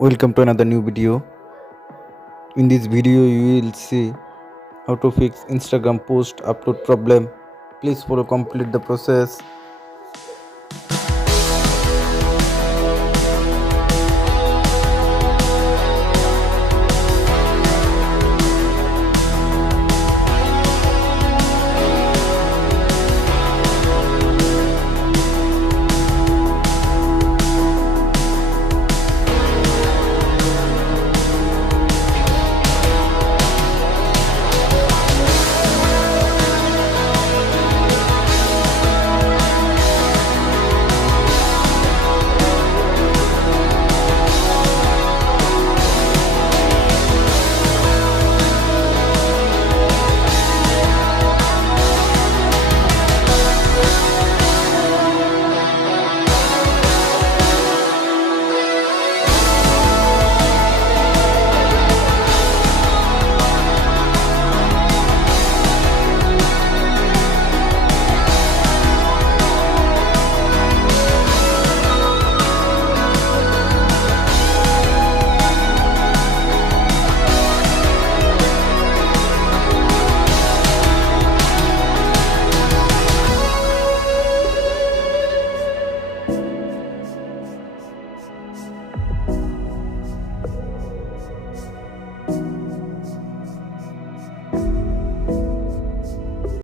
Welcome to another new video. In this video you will see how to fix Instagram post upload problem. Please follow complete the process.